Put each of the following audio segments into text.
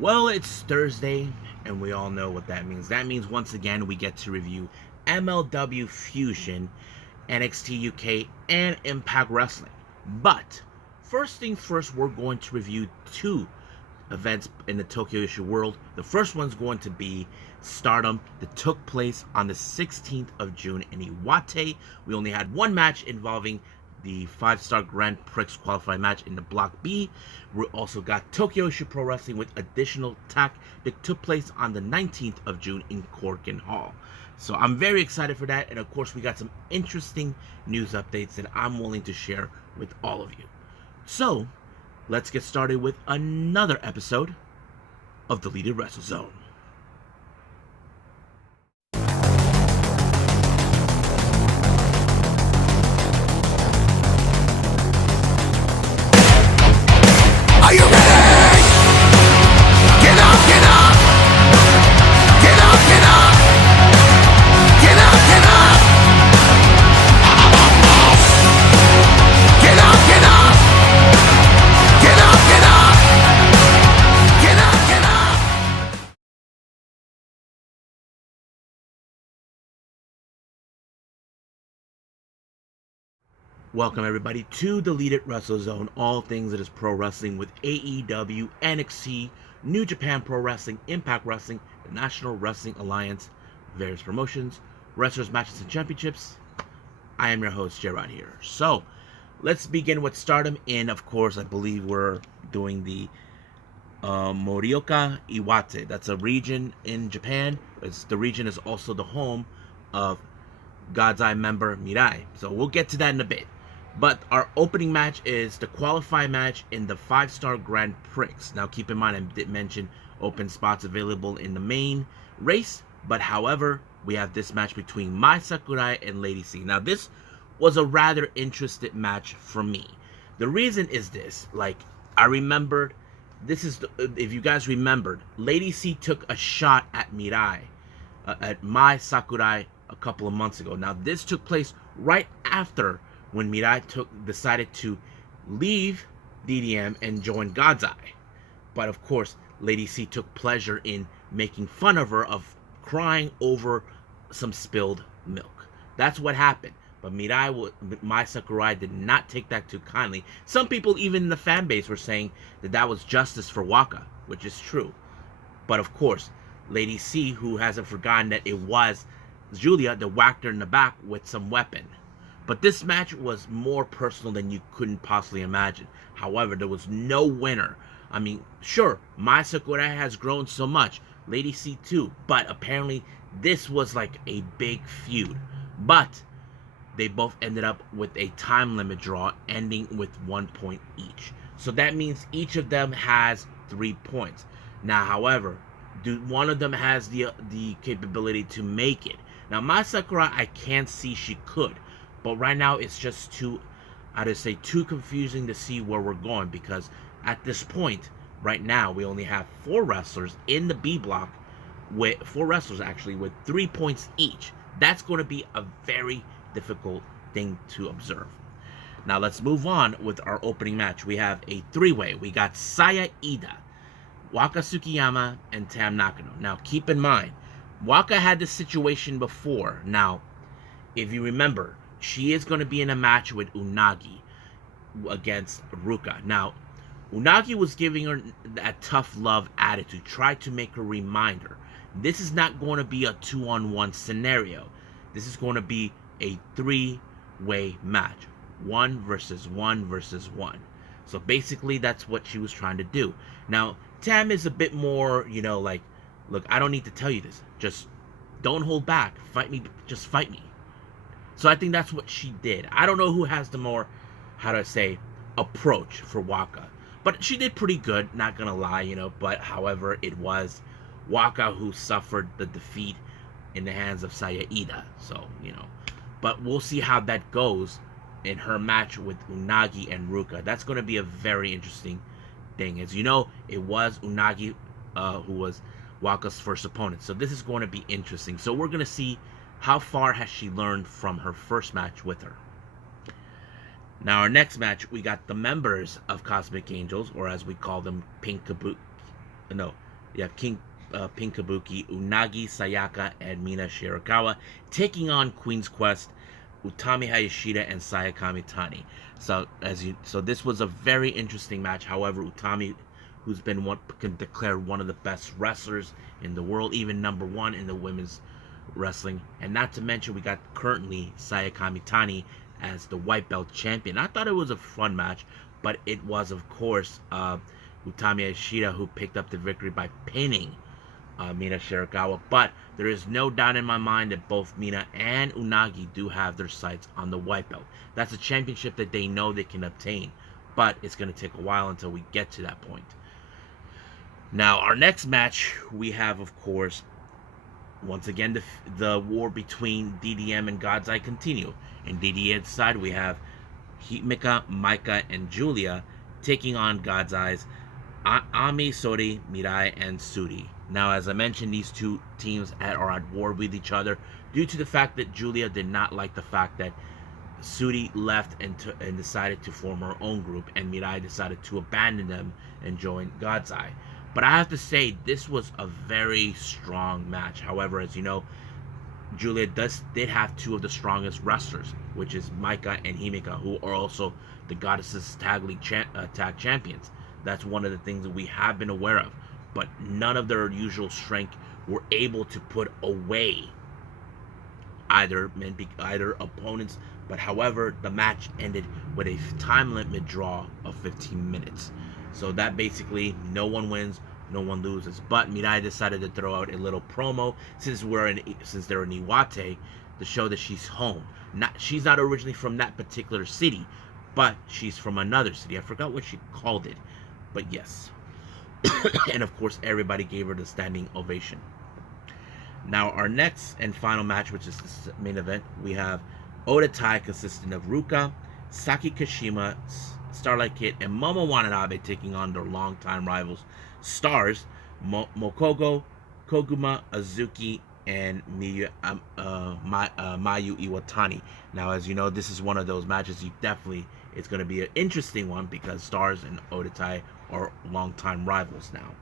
Well, it's Thursday, and we all know what that means. That means once again we get to review MLW Fusion, NXT UK, and Impact Wrestling. But first things first, we're going to review two events in the Tokyo Joshi World. The first one's going to be Stardom that took place on the 16th of June in Iwate. We only had one match involving the 5-star Grand Prix qualifying match in the Block B. We also got Tokyo Joshi Pro Wrestling with additional tack that took place on the 19th of June in Corkin Hall. So I'm very excited for that, and of course we got some interesting news updates that I'm willing to share with all of you. So let's get started with another episode of Deleted Wrestle Zone. Are you ready? Get up, get up! Get up, get up! Get up, get up! Get up, get up! Get up, get up! Get up, get up! Welcome everybody to Deleted Wrestle Zone, all things that is pro wrestling with AEW, NXT, New Japan Pro Wrestling, Impact Wrestling, the National Wrestling Alliance, various promotions, wrestlers, matches, and championships. I am your host, Gerard here. So, let's begin with Stardom, and of course, I believe we're doing the Morioka Iwate. That's a region in Japan. The region is also the home of God's Eye member Mirai. So we'll get to that in a bit. But our opening match is the qualifying match in the 5-star Grand Prix. Now keep in mind, I did mention open spots available in the main race. But however, we have this match between Mai Sakurai and Lady C. Now this was a rather interesting match for me. The reason is this. I remembered, if you guys remembered, Lady C took a shot at Mirai, at Mai Sakurai a couple of months ago. Now this took place right after when Mirai decided to leave DDM and join God's Eye. But of course, Lady C took pleasure in making fun of her of crying over some spilled milk. That's what happened. But Mai Sakurai did not take that too kindly. Some people, even in the fan base, were saying that that was justice for Waka, which is true. But of course, Lady C, who hasn't forgotten that it was Julia that whacked her in the back with some weapon. But this match was more personal than you couldn't possibly imagine. However, there was no winner. I mean, sure, Mai Sakurai has grown so much. Lady C too. But apparently, this was like a big feud. But they both ended up with a time limit draw, ending with 1 point each. So that means each of them has 3 points. Now, however, one of them has the capability to make it. Now, Mai Sakurai, I can't see she could. But right now, it's just too confusing to see where we're going. Because at this point, right now, we only have 4 wrestlers in the B block. With 4 wrestlers, actually, with 3 points each. That's going to be a very difficult thing to observe. Now, let's move on with our opening match. We have a 3-way. We got Saya Ida, Waka Tsukiyama, and Tam Nakano. Now, keep in mind, Waka had this situation before. Now, if you remember, she is going to be in a match with Unagi against Ruka. Now, Unagi was giving her that tough love attitude, tried to make her remind her. This is not going to be a 2-on-1 scenario. This is going to be a 3-way match. 1 versus 1 versus 1. So basically, that's what she was trying to do. Now, Tam is a bit more, look, I don't need to tell you this. Just don't hold back. Fight me. Just fight me. So I think that's what she did. I don't know who has the more, approach for Waka. But she did pretty good, not gonna lie, But however, it was Waka who suffered the defeat in the hands of Saya Ida. So, But we'll see how that goes in her match with Unagi and Ruka. That's going to be a very interesting thing. As you know, it was Unagi who was Waka's first opponent. So this is going to be interesting. So we're going to see how far has she learned from her first match with her. Now our next match, we got the members of Cosmic Angels, or as we call them, Pink Kabuki. no, you have Pink Kabuki, Unagi Sayaka, and Mina Shirakawa taking on Queen's Quest, Utami Hayashida, and Sayakami Tani. So this was a very interesting match. However, Utami, who's been declared one of the best wrestlers in the world, even #1 in the women's wrestling, and not to mention we got currently Sayakami Tani as the white belt champion. I thought it was a fun match, but it was, of course, Utami Hayashida who picked up the victory by pinning Mina Shirakawa. But there is no doubt in my mind that both Mina and Unagi do have their sights on the white belt. That's a championship that they know they can obtain, but it's going to take a while until we get to that point. Now, our next match, we have, of course, once again, the war between DDM and God's Eye continue. In DDM's side, we have Himeka, Maika, and Julia taking on God's Eye's Ami, Sori, Mirai, and Suri. Now, as I mentioned, these two teams are at war with each other due to the fact that Julia did not like the fact that Suri left and decided to form her own group, and Mirai decided to abandon them and join God's Eye. But I have to say, this was a very strong match. However, as you know, Julia did have two of the strongest wrestlers, which is Maika and Himeka, who are also the Goddesses Tag League tag champions. That's one of the things that we have been aware of. But none of their usual strength were able to put away either opponents. But however, the match ended with a time limit draw of 15 minutes. So that basically, no one wins, no one loses. But Mirai decided to throw out a little promo since they're in Iwate to show that she's home. She's not originally from that particular city, but she's from another city. I forgot what she called it, but yes. And of course, everybody gave her the standing ovation. Now, our next and final match, which is the main event, we have Oda Tai consisting of Ruka, Saki Kashima, Starlight Kid, and Momo Watanabe taking on their longtime rivals, Stars, Mokogo, Koguma, Azuki, and Mayu Iwatani. Now, as you know, this is one of those matches it's going to be an interesting one because Stars and Oda Tai are longtime rivals now.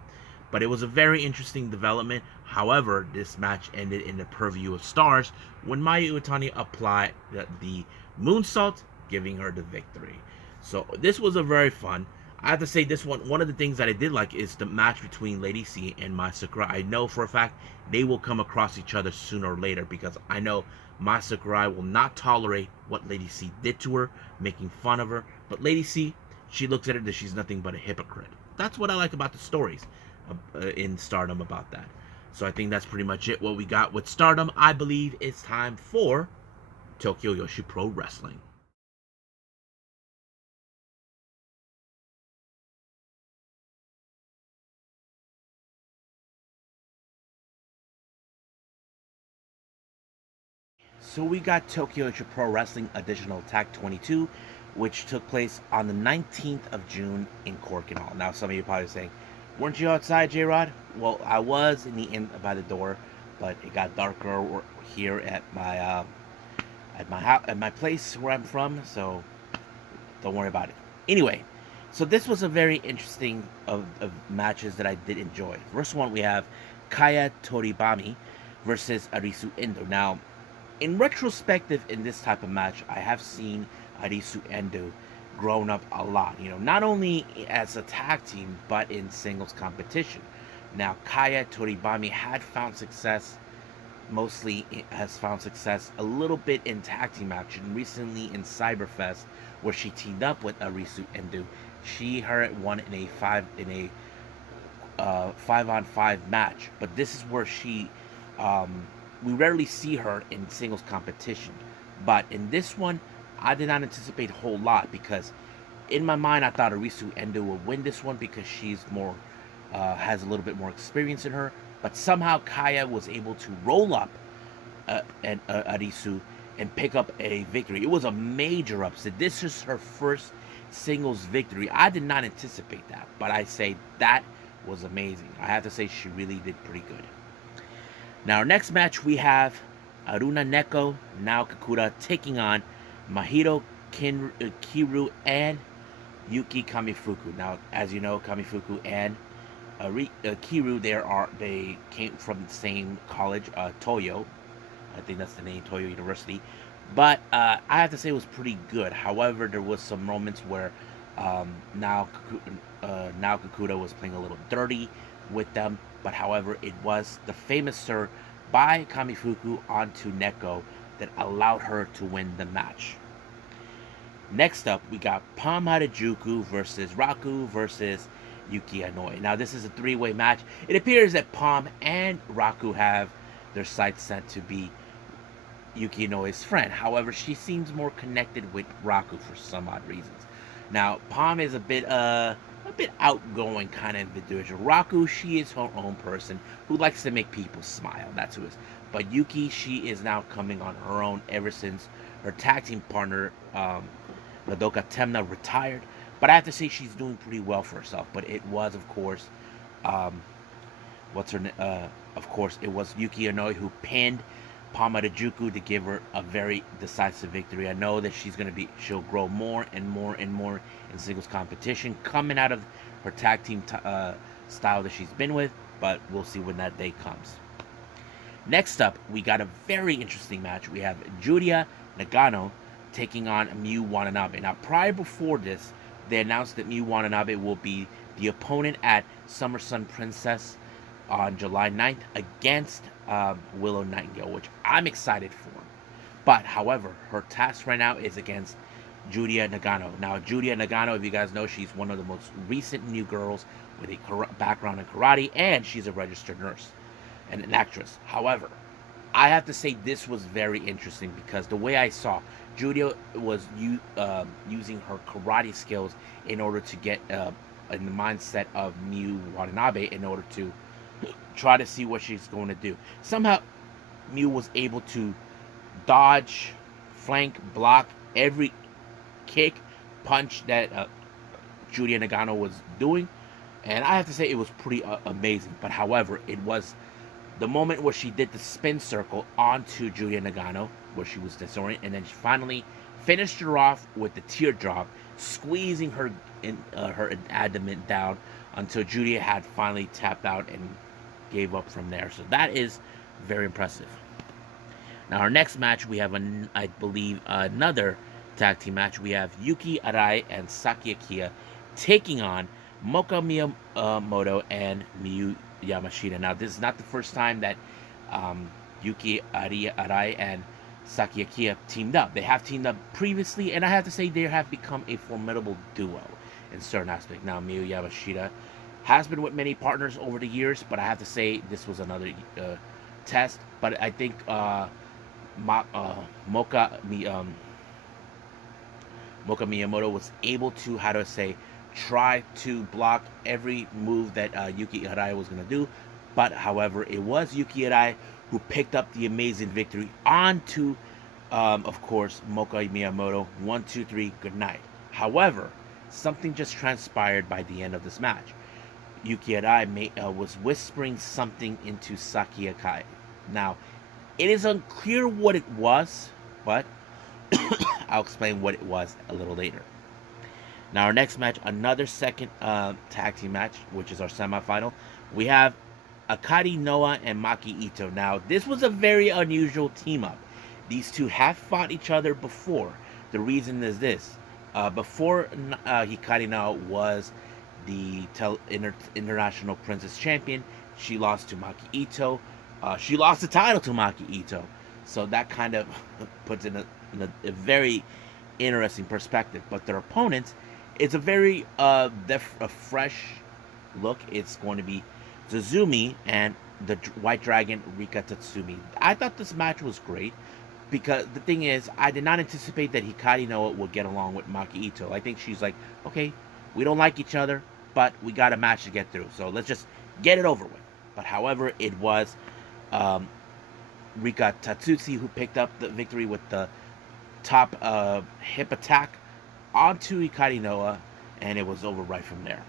But it was a very interesting development. However, this match ended in the purview of Stars when Mayu Iwatani applied the moonsault, giving her the victory. So this was a very fun. I have to say, this one of the things that I did like is the match between Lady C and Mai Sakurai. I know for a fact they will come across each other sooner or later because I know Mai Sakurai will not tolerate what Lady C did to her, making fun of her. But Lady C, she looks at her that she's nothing but a hypocrite. That's what I like about the stories in Stardom about that. So I think that's pretty much it. What we got with Stardom, I believe it's time for Tokyo Joshi Pro Wrestling. So we got Tokyo Joshi Pro Wrestling Additional Tag 22, which took place on the 19th of June in Korkenhall. Now, some of you are probably saying, weren't you outside, J-Rod? Well, I was by the door, but it got darker here at my place where I'm from, so don't worry about it. Anyway, so this was a very interesting of matches that I did enjoy. First one, we have Kaya Toribami versus Arisu Endo. Now, in retrospective, in this type of match, I have seen Arisu Endo grown up a lot. Not only as a tag team, but in singles competition. Now, Kaya Toribami has found success a little bit in tag team action. Recently in Cyberfest, where she teamed up with Arisu Endo, she won in a 5-on-5 match. But this is where we rarely see her in singles competition. But in this one, I did not anticipate a whole lot because in my mind I thought Arisu Endo would win this one because she's more has a little bit more experience in her. But somehow Kaya was able to roll up Arisu and pick up a victory. It was a major upset. This is her first singles victory. I did not anticipate that, but I say that was amazing. I have to say she really did pretty good. Now, our next match, we have Aruna Neko, Nao Kakura taking on Mahito Kiru and Yuki Kamifuku. Now, as you know, Kamifuku and Kiru, they came from the same college, Toyo. I think that's the name, Toyo University. But I have to say it was pretty good. However, there was some moments where now Kakuta was playing a little dirty with them. But however, it was the famous serve by Kamifuku onto Neko that allowed her to win the match. Next up, we got Pam Harajuku versus Raku versus Yuki Hanoi. Now, this is a three-way match. It appears that Pam and Raku have their sights set to be Yuki Inoi's friend. However, she seems more connected with Raku for some odd reasons. Now, Pam is a bit outgoing kind of individual. Raku, she is her own person who likes to make people smile. That's who it is. But Yuki, she is now coming on her own ever since her tag team partner, Madoka Temna, retired. But I have to say she's doing pretty well for herself. But it was, of course, it was Yuki Inoi who pinned Pam Harajuku to give her a very decisive victory. I know that she'll grow more and more and more in singles competition coming out of her tag team style that she's been with, but we'll see when that day comes. Next up, we got a very interesting match. We have Julia Nagano taking on Miyu Watanabe. Now, before this, they announced that Miyu Watanabe will be the opponent at Summer Sun Princess on July 9th against Willow Nightingale, which I'm excited for. But, however, her task right now is against Julia Nagano. Now, Julia Nagano, if you guys know, she's one of the most recent new girls with a background in karate, and she's a registered nurse and an actress. However, I have to say this was very interesting because the way I saw, Julia was using her karate skills in order to get in the mindset of Miyu Watanabe in order to try to see what she's going to do. Somehow, Miyu was able to dodge, flank, block every kick, punch that Julia Nagano was doing. And I have to say it was pretty amazing. But however, it was the moment where she did the spin circle onto Julia Nagano, where she was disoriented, and then she finally finished her off with the teardrop, squeezing her abdomen down until Julia had finally tapped out and gave up from there. So that is very impressive. Now, our next match, we have, I believe, another tag team match. We have Yuki Arai and Saki Akia taking on Moka Miyamoto and Miyu Yamashita. Now, this is not the first time that Yuki Arai and Saki Akia teamed up. They have teamed up previously, and I have to say they have become a formidable duo in certain aspects. Now, Miyu Yamashita has been with many partners over the years, but I have to say this was another test. But I think Moka Miyamoto was able to, try to block every move that Yuki Arai was going to do. But, however, it was Yuki Arai who picked up the amazing victory onto, of course, Moka Miyamoto. 1, 2, 3, good night. However, something just transpired by the end of this match. Yuki Arai was whispering something into Saki Akai. Now, it is unclear what it was, but I'll explain what it was a little later. Now, our next match, another second tag team match, which is our semifinal. We have Akari Noah and Maki Ito. Now, this was a very unusual team-up. These two have fought each other before. The reason is this. Before Hikari Noah was the International Princess Champion, she lost to Maki Ito. She lost the title to Maki Ito. So that kind of puts in a very interesting perspective. But their opponents, it's a very fresh look. It's going to be Zuzumi and the White Dragon Rika Tatsumi. I thought this match was great because the thing is, I did not anticipate that Hikari Noah would get along with Maki Ito. I think she's like, okay, we don't like each other, but we got a match to get through, so let's just get it over with. But however, it was Rika Tatsushi who picked up the victory with the top hip attack onto Hikari Noah, and it was over right from there.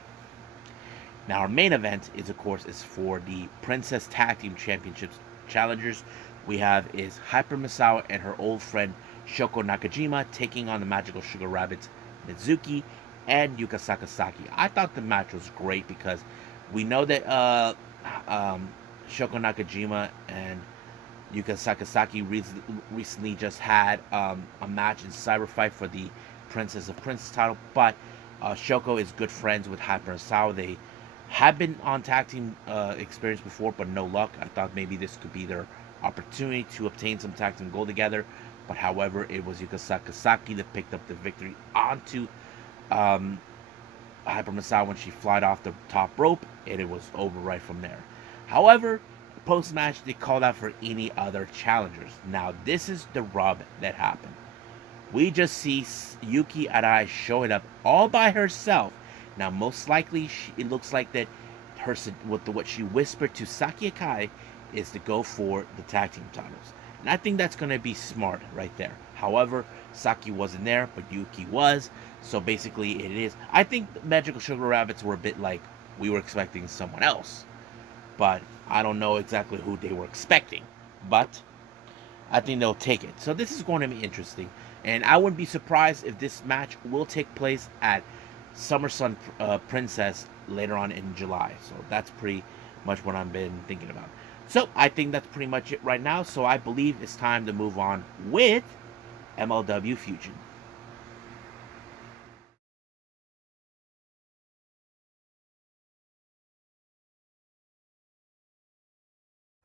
Now, our main event is, of course, for the Princess Tag Team Championships challengers. We have Hyper Misawa and her old friend Shoko Nakajima taking on the Magical Sugar Rabbits Mizuki and Yuka Sakazaki. I thought the match was great because We know that um, Shoko Nakajima and Yuka Sakazaki recently just had a match in Cyber Fight for the Princess of Princes title, but Shoko is good friends with Hyper Sawa. They have been on tag team experience before, but no luck. I thought maybe this could be their opportunity to obtain some tag team gold together, but however, it was Yuka Sakazaki that picked up the victory onto um, Hyper Masai when she flied off the top rope, and it was over right from there. However, post match they called out for any other challengers. Now this is the rub that happened. We just see Yuki Arai showing up all by herself. Now most likely it looks like that her what she whispered to Saki Akai is to go for the tag team titles. And I think that's going to be smart right there. However, Saki wasn't there, but Yuki was. So basically, it is. I think Magical Sugar Rabbits were a bit like we were expecting someone else. But I don't know exactly who they were expecting. But I think they'll take it. So this is going to be interesting. And I wouldn't be surprised if this match will take place at Summer Sun Princess later on in July. So that's pretty much what I've been thinking about. So I think that's pretty much it right now. So I believe it's time to move on with MLW Fusion.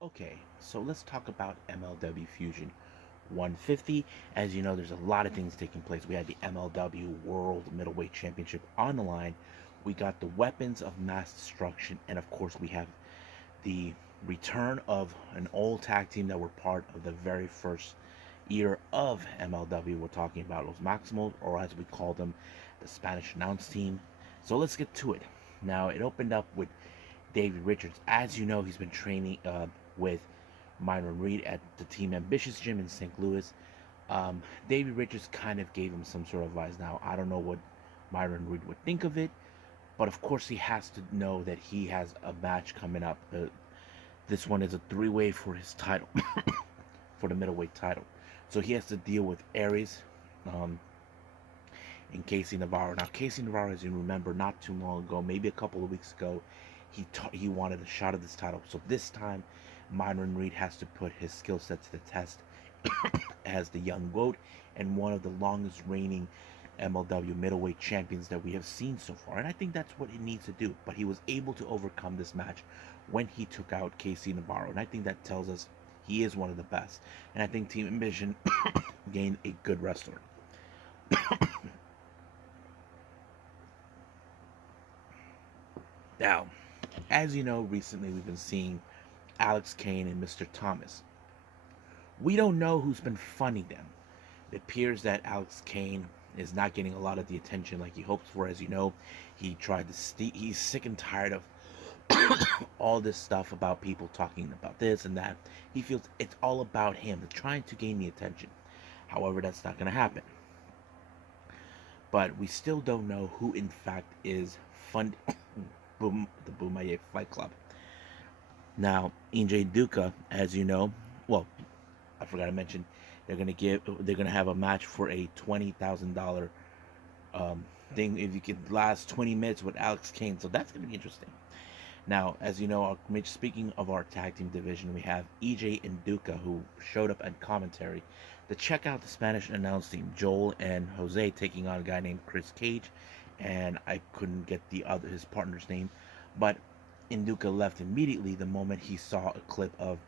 Okay, so let's talk about MLW Fusion 150. As you know, there's a lot of things taking place. We had the MLW World Middleweight Championship on the line. We got the Weapons of Mass Destruction, and of course, we have the return of an old tag team that were part of the very first year of MLW. We're talking about Los Maximos, or as we call them, the Spanish announce team. So let's get to it. Now, it opened up with David Richards. As you know, he's been training with Myron Reed at the Team Ambitious Gym in St. Louis. David Richards kind of gave him some sort of advice. Now, I don't know what Myron Reed would think of it, but of course, he has to know that he has a match coming up. This one is a three-way for his title, for the middleweight title. So he has to deal with Aries and Casey Navarro. Now, Casey Navarro, as you remember, not too long ago, maybe a couple of weeks ago, he wanted a shot at this title. So this time, Myron Reed has to put his skill set to the test as the young goat and one of the longest reigning MLW middleweight champions that we have seen so far. And I think that's what he needs to do. But he was able to overcome this match when he took out Casey Navarro. And I think that tells us he is one of the best. And I think Team Ambition gained a good wrestler. Now, as you know, recently we've been seeing Alex Kane and Mr. Thomas. We don't know who's been funding them. It appears that Alex Kane is not getting a lot of the attention like he hopes for. As you know, he tried to he's sick and tired of all this stuff about people talking about this and that. He feels it's all about him, trying to gain the attention. However, that's not going to happen. But we still don't know who in fact is funding the Bumaye Fight Club. Now, Injay Duca, as you know, well, I forgot to mention, they're gonna have a match for a $20,000 thing if you could last 20 minutes with Alex Kane. So that's gonna be interesting. Now, as you know, speaking of our tag team division, we have EJ and Duca who showed up at commentary to check out the Spanish announce team, Joel and Jose taking on a guy named Chris Cage, and I couldn't get his partner's name, but Induka left immediately the moment he saw a clip of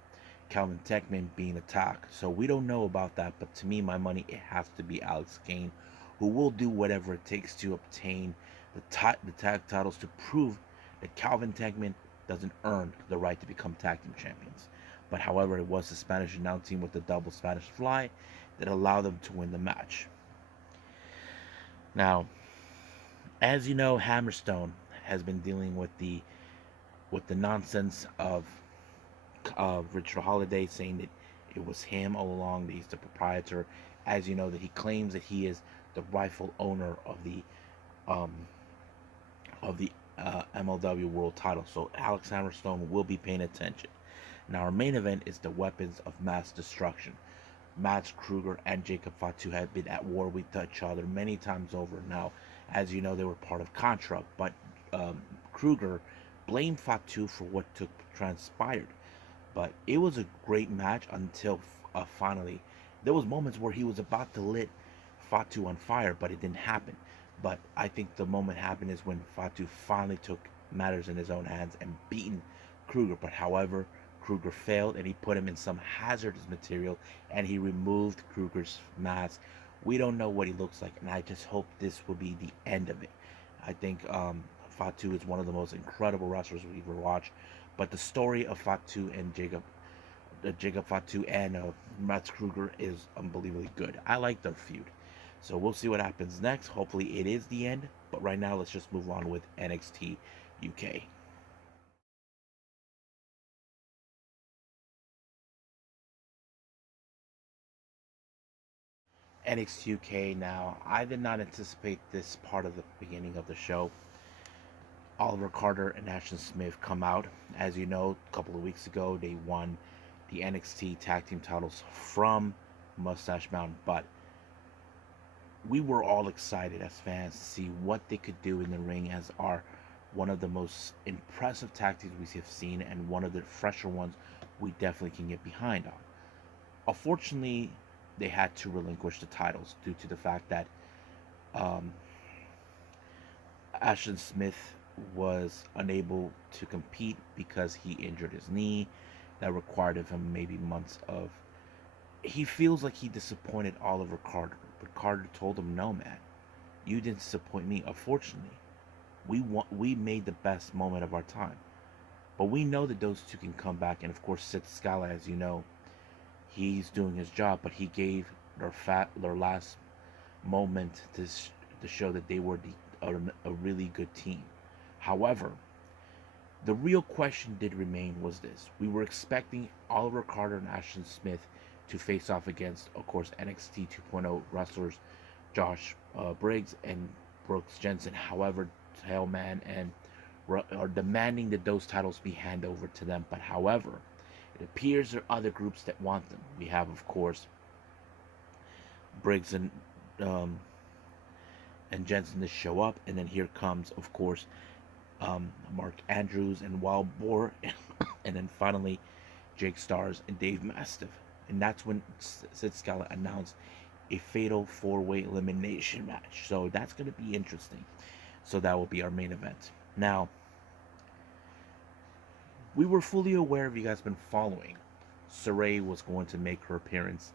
Calvin Techman being attacked. So we don't know about that, but to me, my money, it has to be Alex Kane, who will do whatever it takes to obtain the tag titles to prove that Calvin Techman doesn't earn the right to become tag team champions. But however, it was the Spanish announce team with the double Spanish fly that allowed them to win the match. Now, as you know, Hammerstone has been dealing with the nonsense of Richard Holiday, saying that it was him all along, that he's the proprietor. As you know, that he claims that he is the rightful owner of the MLW World Title. So Alex Hammerstone will be paying attention. Now our main event is the Weapons of Mass Destruction. Max Kruger and Jacob Fatu have been at war with each other many times over. Now, as you know, they were part of Contra, but Kruger blame Fatu for what transpired. But it was a great match until finally there was moments where he was about to lit Fatu on fire, but it didn't happen. But I think the moment happened is when Fatu finally took matters in his own hands and beaten Kruger. But however, Kruger failed and he put him in some hazardous material and he removed Kruger's mask. We don't know what he looks like, and I just hope this will be the end of it. I think Fatu is one of the most incredible wrestlers we've ever watched. But the story of Fatu and Jacob Fatu and Mats Kruger is unbelievably good. I like their feud. So we'll see what happens next. Hopefully it is the end. But right now, let's just move on with NXT UK. NXT UK now. I did not anticipate this part of the beginning of the show. Oliver Carter and Ashton Smith come out. As you know, a couple of weeks ago, they won the NXT Tag Team titles from Mustache Mountain. But we were all excited as fans to see what they could do in the ring, as are one of the most impressive tag teams we have seen and one of the fresher ones we definitely can get behind on. Unfortunately, they had to relinquish the titles due to the fact that um, Ashton Smith was unable to compete because he injured his knee. That required of him maybe months of. He feels like he disappointed Oliver Carter, but Carter told him, "No, man, you didn't disappoint me. Unfortunately, we made the best moment of our time, but we know that those two can come back." And of course, Sid Scala, as you know, he's doing his job, but he gave their last moment to show that they were a really good team. However, the real question did remain was this. We were expecting Oliver Carter and Ashton Smith to face off against, of course, NXT 2.0 wrestlers Josh Briggs and Brooks Jensen. However, Hellman and are demanding that those titles be handed over to them. But however, it appears there are other groups that want them. We have, of course, Briggs and Jensen to show up, and then here comes, of course, Mark Andrews and Wild Boar, and then finally Jake Stars and Dave Mastiff. And that's when Sid Scala announced a fatal four-way elimination match. So that's going to be interesting. So that will be our main event. Now, we were fully aware, if you guys been following, Saray was going to make her appearance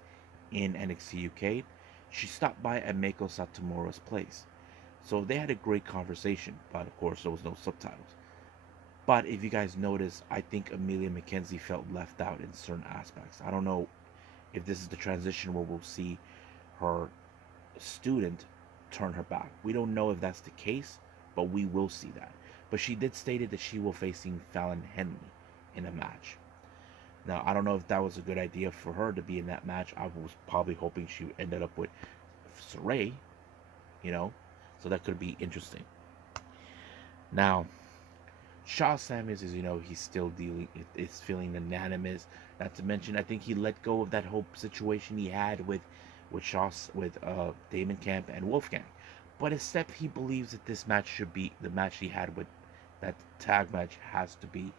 in NXT UK. She stopped by at Meiko Satomura's place. So they had a great conversation, but of course there was no subtitles. But if you guys notice, I think Amelia McKenzie felt left out in certain aspects. I don't know if this is the transition where we'll see her student turn her back. We don't know if that's the case, but we will see that. But she did stated that she will facing Fallon Henley in a match. Now, I don't know if that was a good idea for her to be in that match. I was probably hoping she ended up with Saray, you know, so that could be interesting. Now, Shaw Samuels, as you know, he's still is feeling unanimous. Not to mention, I think he let go of that whole situation he had with Damon Camp and Wolfgang. But except he believes that this match should be the match he had with that tag match has to be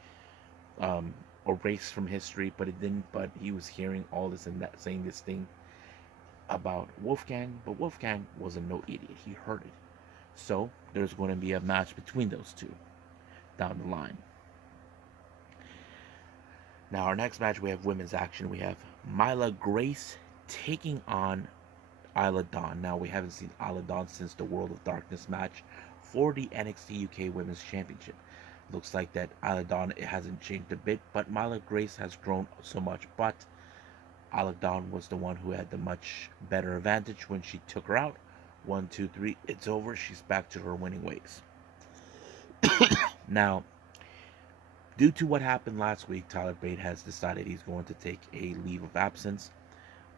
erased from history. But it didn't. But he was hearing all this and that, saying this thing about Wolfgang. But Wolfgang was no idiot. He heard it. So there's going to be a match between those two down the line. Now, our next match, we have women's action. We have Myla Grace taking on Isla Dawn. Now, we haven't seen Isla Dawn since the World of Darkness match for the NXT UK Women's Championship. Looks like that Isla Dawn, it hasn't changed a bit, but Myla Grace has grown so much. But Isla Dawn was the one who had the much better advantage when she took her out. 1, 2, 3, it's over. She's back to her winning ways. Now, due to what happened last week, Tyler Bate has decided he's going to take a leave of absence.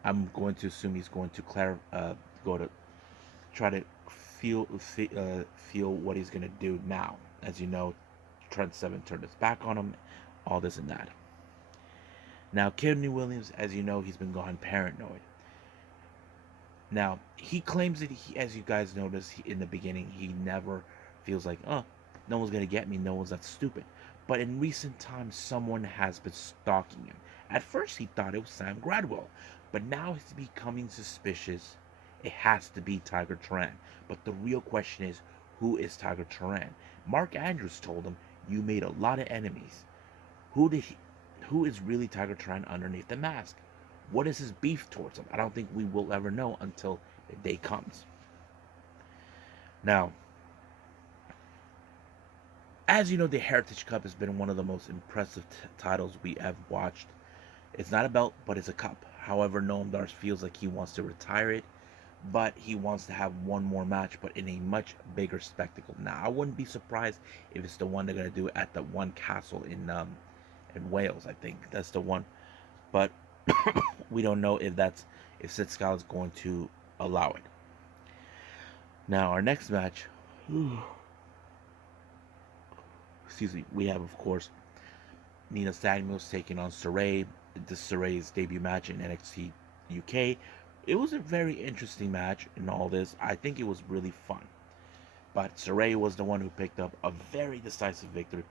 I'm going to assume he's going to go to try to feel what he's going to do now. As you know, Trent Seven turned his back on him, all this and that. Now, Kenny Williams, as you know, he's been gone paranoid. Now, he claims that as you guys noticed in the beginning, he never feels like, oh, no one's going to get me, no one's that stupid. But in recent times, someone has been stalking him. At first, he thought it was Sam Gradwell, but now he's becoming suspicious. It has to be Tiger Turan. But the real question is, who is Tiger Turan? Mark Andrews told him, "You made a lot of enemies. Who did he, who is really Tiger Turan underneath the mask? What is his beef towards him?" I don't think we will ever know until the day comes. Now, as you know, the Heritage Cup has been one of the most impressive titles we have watched. It's not a belt, but it's a cup. However, Noam Dar feels like he wants to retire it, but he wants to have one more match, but in a much bigger spectacle. Now, I wouldn't be surprised if it's the one they're gonna do at the One Castle in Wales. I think that's the one, but we don't know if Sid Scala is going to allow it. Now, our next match. Excuse me. We have, of course, Nina Samuels taking on Saray. This is Saray's debut match in NXT UK. It was a very interesting match in all this. I think it was really fun. But Saray was the one who picked up a very decisive victory,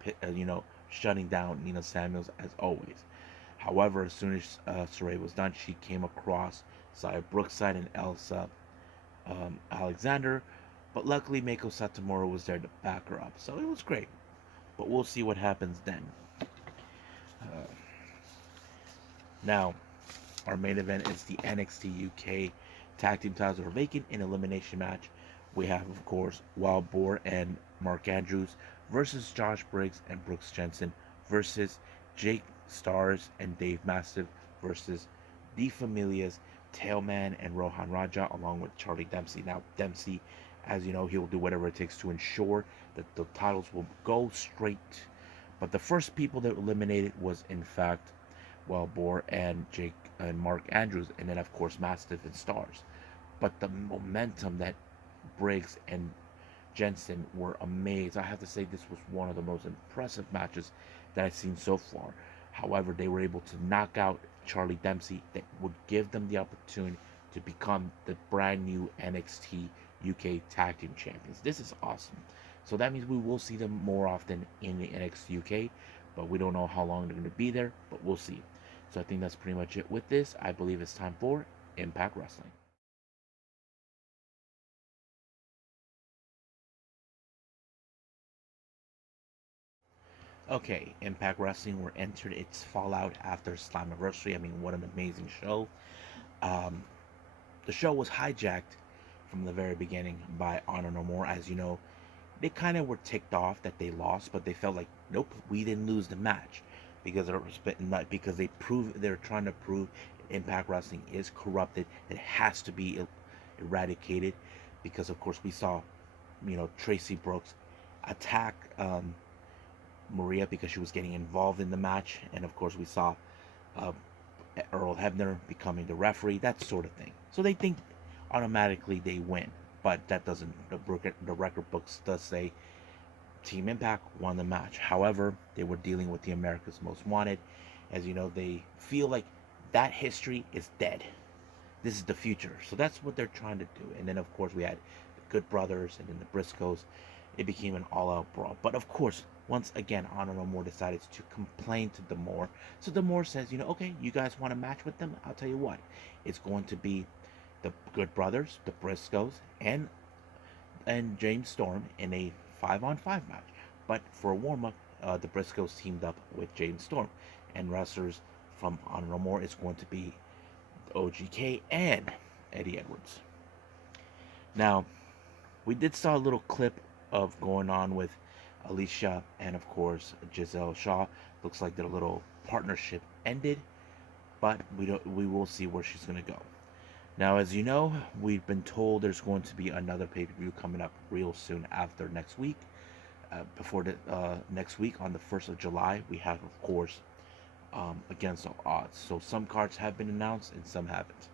shutting down Nina Samuels as always. However, as soon as Saray was done, she came across Saya Brookside and Elsa Alexander. But luckily, Meiko Satomura was there to back her up. So it was great. But we'll see what happens then. Now, our main event is the NXT UK Tag Team titles are vacant in elimination match. We have, of course, Wild Boar and Mark Andrews versus Josh Briggs and Brooks Jensen versus Jake Stars and Dave Mastiff versus The Familias, Tailman and Rohan Raja along with Charlie Dempsey. Now, Dempsey, as you know, he will do whatever it takes to ensure that the titles will go straight. But the first people that were eliminated was, in fact, Wild Boar and Jake and Mark Andrews, and then, of course, Mastiff and Stars. But the momentum that Briggs and Jensen were amazed. I have to say this was one of the most impressive matches that I've seen so far. However, they were able to knock out Charlie Dempsey. That would give them the opportunity to become the brand new NXT UK Tag Team Champions. This is awesome. So that means we will see them more often in the NXT UK, but we don't know how long they're going to be there, but we'll see. So I think that's pretty much it with this. I believe it's time for Impact Wrestling. Okay, Impact Wrestling, we're entered its fallout after Slammiversary. I mean, what an amazing show. Um, the show was hijacked from the very beginning by Honor No More. As you know, they kind of were ticked off that they lost, but they felt like, nope, we didn't lose the match because they're trying to prove Impact Wrestling is corrupted. It has to be eradicated because, of course, we saw, Tracy Brooks attack Maria because she was getting involved in the match, and of course we saw uh, Earl Hebner becoming the referee, that sort of thing. So they think automatically they win, but that doesn't. The record books does say Team Impact won the match. However, they were dealing with the America's Most Wanted. As you know, they feel like that history is dead. This is the future. So that's what they're trying to do. And then, of course, we had the Good Brothers and then the Briscoes. It became an all-out brawl. But, of course, once again, Honor No More decided to complain to D'Amore. So D'Amore says, okay, you guys want a match with them? I'll tell you what. It's going to be the Good Brothers, the Briscoes, and James Storm in a 5-on-5 match. But for a warm-up, the Briscoes teamed up with James Storm. And wrestlers from Honor No More is going to be OGK and Eddie Edwards. Now, we did saw a little clip of going on with Alicia and, of course, Giselle Shaw. Looks like their little partnership ended, but we will see where she's going to go. Now, as you know, we've been told there's going to be another pay-per-view coming up real soon after next week. Before the next week, on the 1st of July, we have, of course, Against All Odds. So some cards have been announced and some haven't.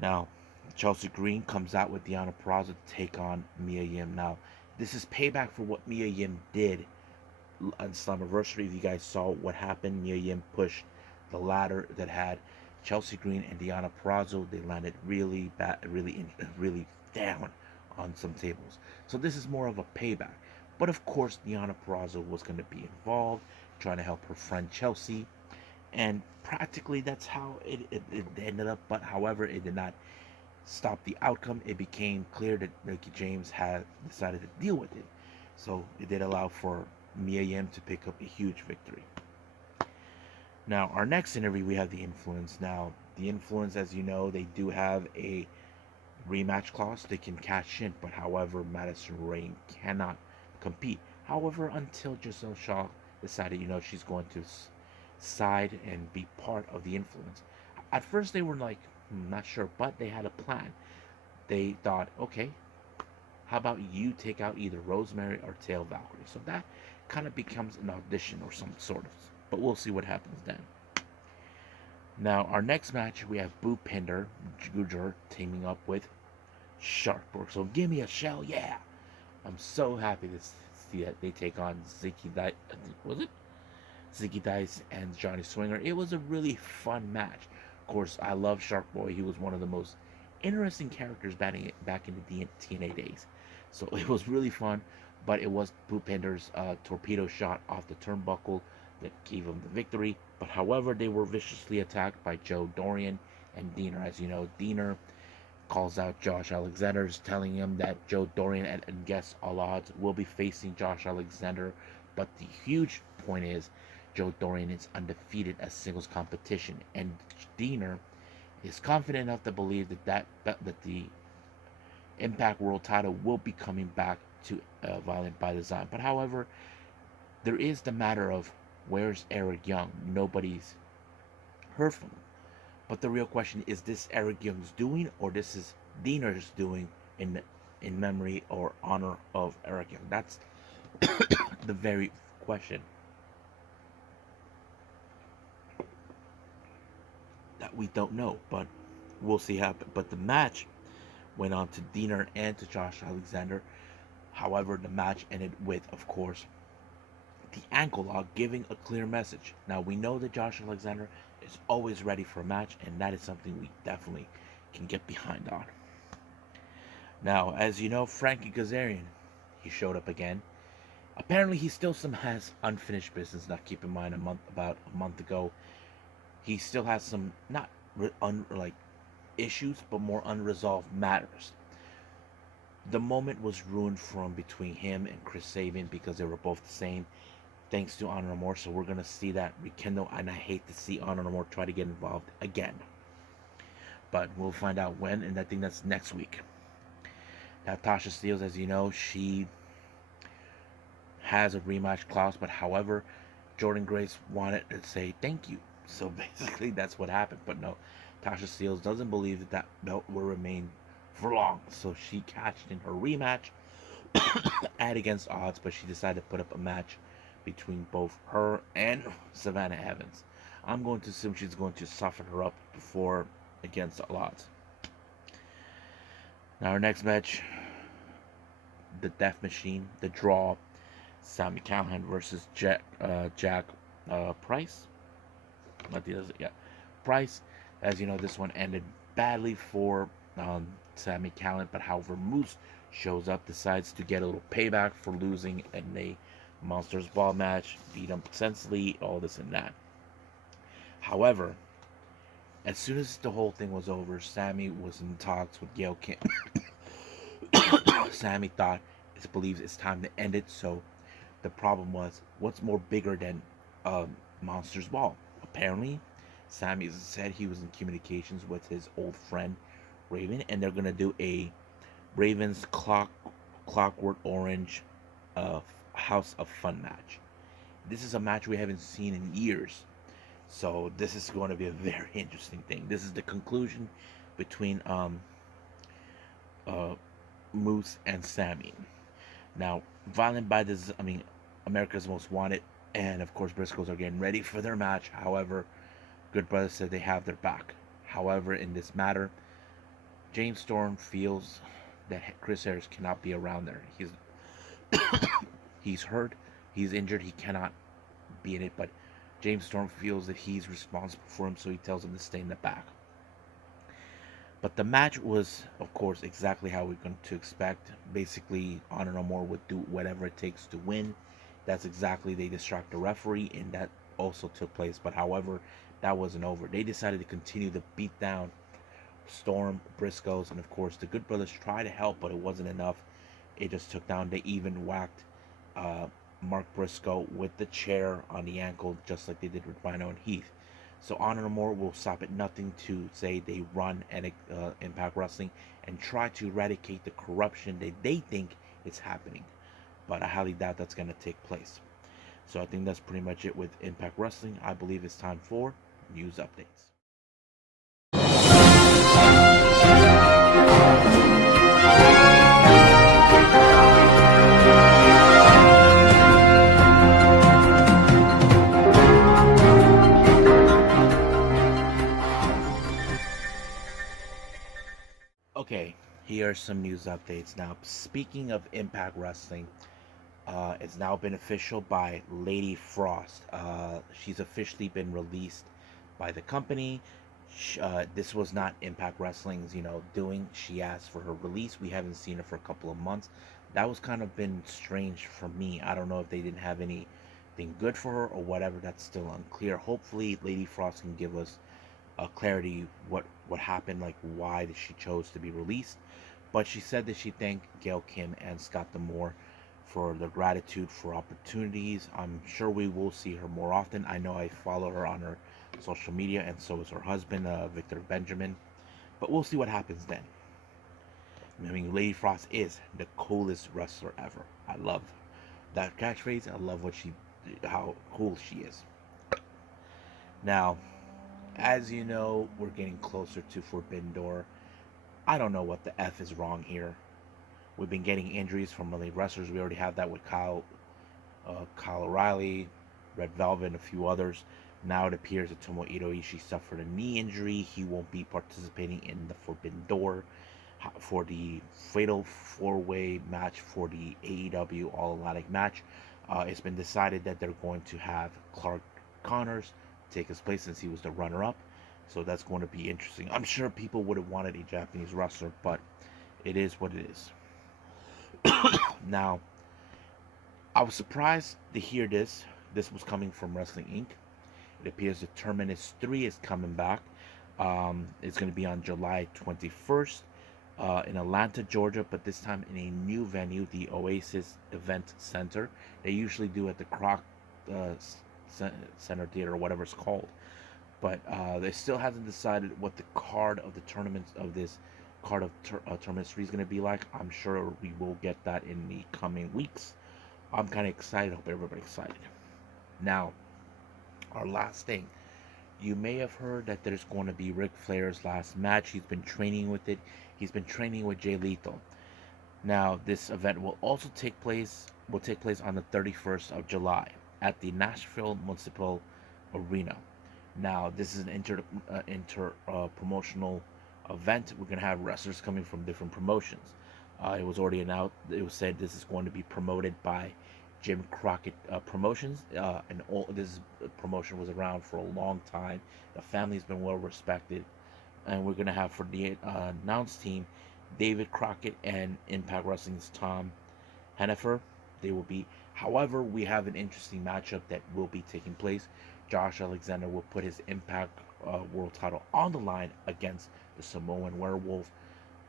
Now, Chelsea Green comes out with Deonna Purrazzo to take on Mia Yim. Now, this is payback for what Mia Yim did on Slammiversary. If you guys saw what happened, Mia Yim pushed the ladder that had Chelsea Green and Deonna Purrazzo. They landed really bad, really down on some tables. So this is more of a payback. But of course, Deonna Purrazzo was going to be involved, trying to help her friend Chelsea. And practically that's how it ended up. But however, it did not stop the outcome. It became clear that Mickie James had decided to deal with it. So it did allow for Mia Yim to pick up a huge victory. Now, our next interview, we have the Influence. Now, the Influence, as you know, they do have a rematch clause. They can cash in, but however, Madison Rayne cannot compete. However, until Giselle Shaw decided, she's going to side and be part of the Influence. At first, they were like, not sure, but they had a plan. They thought, okay, how about you take out either Rosemary or Tail Valkyrie? So that kind of becomes an audition or some sort of. But we'll see what happens then. Now, our next match, we have Bhupinder Gujjar teaming up with Sharkborg. So give me a shell, yeah. I'm so happy to see that they take on Zicky Dice. Was it? Zicky Dice and Johnny Swinger. It was a really fun match. Of course, I love Shark Boy. He was one of the most interesting characters back in the TNA days. So it was really fun, but it was Bhupinder's torpedo shot off the turnbuckle that gave him the victory. But however, they were viciously attacked by Joe Dorian and Diener. As you know, Diener calls out Josh Alexander, telling him that Joe Dorian and against all odds will be facing Josh Alexander. But the huge point is, Joe Dorian is undefeated as singles competition, and Diener is confident enough to believe that the Impact World title will be coming back to Violent by Design. But however, there is the matter of where's Eric Young? Nobody's heard from him. But the real question is this Eric Young's doing, or this is Diener's doing in memory or honor of Eric Young? That's the very question that we don't know, but we'll see happen. But the match went on to Diener and to Josh Alexander. However, the match ended with, of course, the ankle lock giving a clear message. Now, we know that Josh Alexander is always ready for a match, and that is something we definitely can get behind on. Now, as you know, Frankie Kazarian, he showed up again. Apparently, he still has unfinished business. Now, keep in mind, about a month ago, he still has some not issues, but more unresolved matters. The moment was ruined from between him and Chris Sabin because they were both the same, thanks to Honor No More. So we're gonna see that rekindle, and I hate to see Honor No More try to get involved again. But we'll find out when, and I think that's next week. Now, Tasha Steelz, as you know, she has a rematch clause, but however, Jordan Grace wanted to say thank you. So basically, that's what happened. But no, Tasha Steelz doesn't believe that belt will remain for long. So she cashed in her rematch at Against Odds, but she decided to put up a match between both her and Savannah Evans. I'm going to assume she's going to soften her up before Against All Odds. Now, our next match, the Death Machine, the Draw, Sami Callihan versus Jack Price. Price. As you know, this one ended badly for Sami Callihan, but however, Moose shows up, decides to get a little payback for losing in a Monsters Ball match, beat him sensibly, all this and that. However, as soon as the whole thing was over, Sami was in talks with Gail Kim. Sami believes it's time to end it. So the problem was, what's more bigger than Monsters Ball? Apparently, Sami said he was in communications with his old friend Raven, and they're gonna do a Raven's Clockwork Orange House of Fun match. This is a match we haven't seen in years, so this is going to be a very interesting thing. This is the conclusion between Moose and Sami. Now, Violent by America's Most Wanted, and of course Briscoes are getting ready for their match. However, Good Brothers said they have their back. However, in this matter, James Storm feels that Chris Harris cannot be around there. He's hurt, he's injured, he cannot be in it, but James Storm feels that he's responsible for him, so he tells him to stay in the back. But the match was, of course, exactly how we're going to expect. Basically, Honor No More would do whatever it takes to win. That's exactly, they distract the referee, and that also took place. But however, that wasn't over. They decided to continue to beat down Storm, Briscoes, and of course the Good Brothers tried to help, but it wasn't enough. It just took down. They even whacked uh, Mark Briscoe with the chair on the ankle, just like they did with Rhino and Heath. So Honor No More will stop at nothing to say they run and Impact Wrestling and try to eradicate the corruption that they think is happening. But I highly doubt that's going to take place. So I think that's pretty much it with Impact Wrestling. I believe it's time for news updates. Okay, here are some news updates. Now, speaking of Impact Wrestling, it's now been official by Lady Frost. She's officially been released by the company. This was not Impact Wrestling's, doing. She asked for her release. We haven't seen her for a couple of months. That was kind of been strange for me. I don't know if they didn't have anything good for her or whatever. That's still unclear. Hopefully, Lady Frost can give us clarity what happened, like why she chose to be released. But she said that she thanked Gail Kim and Scott D'Amore for their gratitude for opportunities. I'm sure we will see her more often. I know I follow her on her social media, and so is her husband, Victor Benjamin. But we'll see what happens then. I mean, Lady Frost is the coolest wrestler ever. I love that catchphrase. I love how cool she is. Now, as you know, we're getting closer to Forbidden Door. I don't know what the F is wrong here. We've been getting injuries from elite wrestlers. We already have that with Kyle O'Reilly, Red Velvet, and a few others. Now it appears that Tomohiro Ishii suffered a knee injury. He won't be participating in the Forbidden Door for the Fatal 4-Way match for the AEW All Atlantic match. It's been decided that they're going to have Clark Connors take his place since he was the runner-up. So that's going to be interesting. I'm sure people would have wanted a Japanese wrestler, but it is what it is. Now, I was surprised to hear this. This was coming from Wrestling Inc. It appears that Terminus 3 is coming back. It's going to be on July 21st in Atlanta, Georgia, but this time in a new venue, the Oasis Event Center. They usually do at the Kroc Center Theater or whatever it's called. But they still hasn't decided what the card of the tournaments of this card of Terminus 3 is going to be like. I'm sure we will get that in the coming weeks. I'm kind of excited. Hope everybody's excited. Now, our last thing. You may have heard that there's going to be Ric Flair's last match. He's been training with it. He's been training with Jay Lethal. Now, this event will also take place on the 31st of July at the Nashville Municipal Arena. Now, this is an promotional event. We're going to have wrestlers coming from different promotions. It was already announced. It was said this is going to be promoted by Jim Crockett Promotions, and this promotion was around for a long time. The family's been well respected, and we're going to have for the announce team David Crockett and Impact Wrestling's Tom Hennifer. They will be. However, we have an interesting matchup that will be taking place. Josh Alexander will put his Impact World title on the line against the Samoan Werewolf,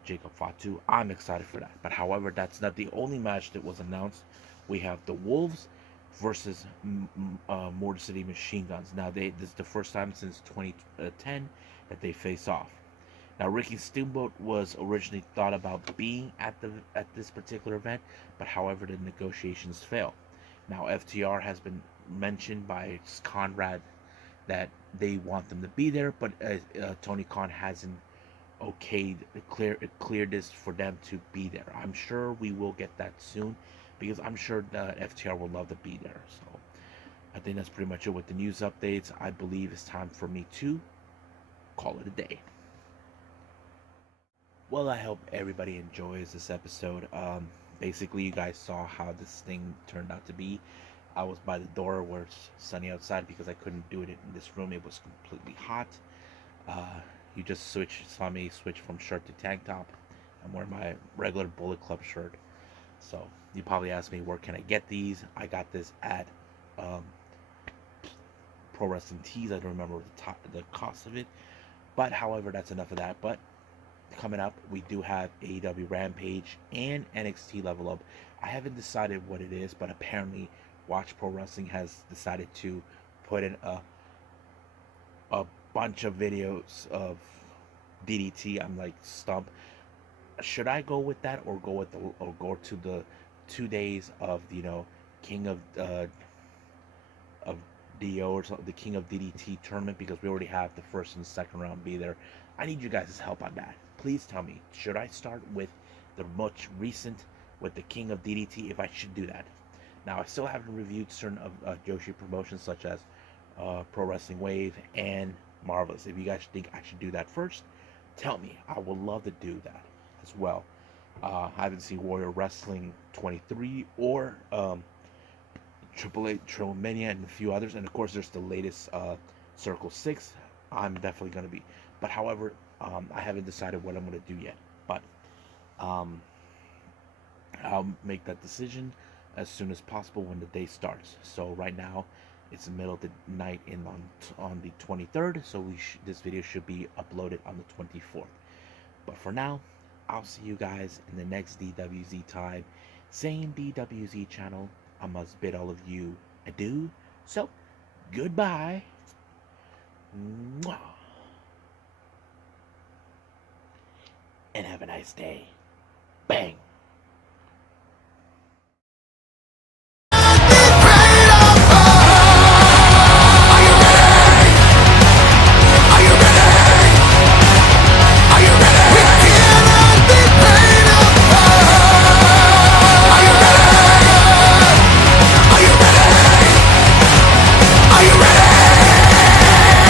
Jacob Fatu. I'm excited for that. But however, that's not the only match that was announced. We have the Wolves versus Motor City Machine Guns. Now, this is the first time since 2010 that they face off. Now, Ricky Steamboat was originally thought about being at this particular event, but however, the negotiations failed. Now, FTR has been mentioned by Conrad that they want them to be there, but Tony Khan hasn't cleared this for them to be there. I'm sure we will get that soon, because I'm sure that FTR will love to be there. So I think that's pretty much it with the news updates. I believe it's time for me to call it a day. Well, I hope everybody enjoys this episode. Basically, you guys saw how this thing turned out to be. I was by the door where it's sunny outside because I couldn't do it in this room. It was completely hot. You just saw me switch from shirt to tank top. I'm wearing my regular Bullet Club shirt. So you probably asked me, where can I get these? I got this at Pro Wrestling Tees. I don't remember the cost of it. But however, that's enough of that. But coming up, we do have AEW Rampage and NXT Level Up. I haven't decided what it is, but apparently Watch Pro Wrestling has decided to put in a bunch of videos of DDT. I'm like stumped. Should I go with that or go to the 2 days of King of DO or something, the King of DDT tournament, because we already have the first and second round be there. I need you guys' help on that. Please tell me, should I start with the most recent with the King of DDT, if I should do that? Now, I still haven't reviewed certain of Joshi promotions such as Pro Wrestling Wave and Marvelous. If you guys think I should do that first, tell me. I would love to do that as well. I haven't seen Warrior Wrestling 23 or Triple Mania and a few others, and of course there's the latest Circle 6. I'm definitely going to be, but however, I haven't decided what I'm going to do yet, but I'll make that decision as soon as possible when the day starts. So right now it's the middle of the night on the 23rd, so this video should be uploaded on the 24th. But for now, I'll see you guys in the next DWZ time, same DWZ channel. I must bid all of you adieu. So, goodbye. Mwah. And have a nice day. Bang.